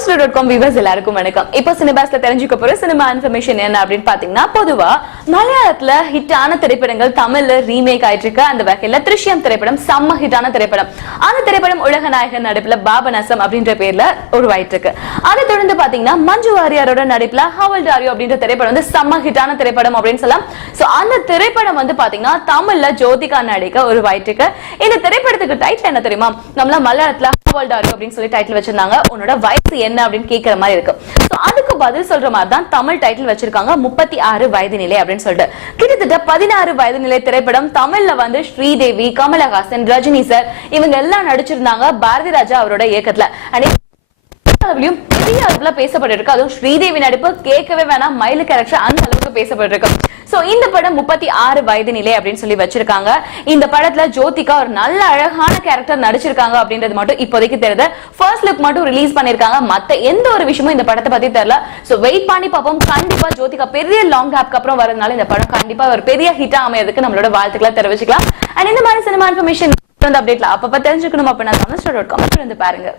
tamil.com viewers எல்லாருக்கும் வணக்கம். இப்போ சினிபாஸ்ல தெரிஞ்சுக்க போற சினிமா இன்ஃபர்மேஷன் என்ன அப்படினு பாத்தீங்கன்னா, பொதுவா மலையாளத்துல ஹிட்டான திரைப்படங்கள் தமிழ்ல ரீமேக் ஆயிட்டு இருக்கு. அந்த வகையில திருஷ்யம் திரைப்படம் செம்ம ஹிட்டான திரைப்படம். அந்த திரைப்படம் உலக நாயகன் நடிப்புல பாபநாசம் அப்படின்ற பேர்ல உருவாயிட்டு இருக்கு. அதை தொடர்ந்து பாத்தீங்கன்னா மஞ்சு வாரியரோட நடிப்புல ஹவல் டாரியோ அப்படின்ற திரைப்படம் வந்து செம்ம ஹிட்டான திரைப்படம் அப்படின்னு சொல்லலாம். சோ அந்த திரைப்படம் வந்து பாத்தீங்கன்னா தமிழ்ல ஜோதிகா நடிக்க உருவாயிட்டு இருக்கு. இந்த திரைப்படத்துக்கு டைட்டில் என்ன தெரியுமா? நம்மள மலையாளத்துல ஹவல் டாரியோ அப்படின்னு சொல்லி டைட்டில் வச்சிருந்தாங்க. உன்னோட வயசு என்ன அப்படின்னு கேட்கிற மாதிரி இருக்கு. சோ அதுக்கு பதில் சொல்ற மாதிரி தான் தமிழ் டைட்டில் வச்சிருக்காங்க 36 வயது நிலை அப்படின்னு சொல்லிட்டு. கிட்டத்தட்ட 16 வயது நிலை திரைப்படம் தமிழ்ல வந்து ஸ்ரீதேவி, கமலஹாசன், ரஜினி சார் இவங்க எல்லாம் நடிச்சிருந்தாங்க பாரதி ராஜா அவரோட இயக்கத்துல. பெரிய அளவுல பேசப்பட்டிருக்கு. அதுவும் ஸ்ரீதேவி நடிப்பு கேட்கவே வேணாம், மயிலு கேரக்டர் அந்த அளவுக்கு பேசப்பட்டிருக்கு. சோ இந்த படம் 36 வயது நிலை அப்படின்னு சொல்லி வச்சிருக்காங்க. இந்த படத்துல ஜோதிகா ஒரு நல்ல அழகான கேரக்டர் நடிச்சிருக்காங்க அப்படின்றது மட்டும் இப்போதைக்கு தெரியுது. ஃபர்ஸ்ட் லுக் மட்டும் ரிலீஸ் பண்ணிருக்காங்க. மத்த எந்த ஒரு விஷயமும் இந்த படத்தை பத்தி தெரியல. சோ வெயிட் பண்ணி பார்ப்போம். கண்டிப்பா ஜோதிகா பெரிய லாங் கேப்க்கு அப்புறம் வரதுனால இந்த படம் கண்டிப்பா ஒரு பெரிய ஹிட்டா அமையறதுக்கு நம்மளோட வாழ்த்துக்களை தெரிவிச்சுக்கலாம். அண்ட் இந்த மாதிரி சினிமா இன்ஃபர்மேஷன் அப்டேட்ல அப்பப்ப தெரிஞ்சுக்கணும் அப்படின்னா tamil.com வந்து பாருங்க.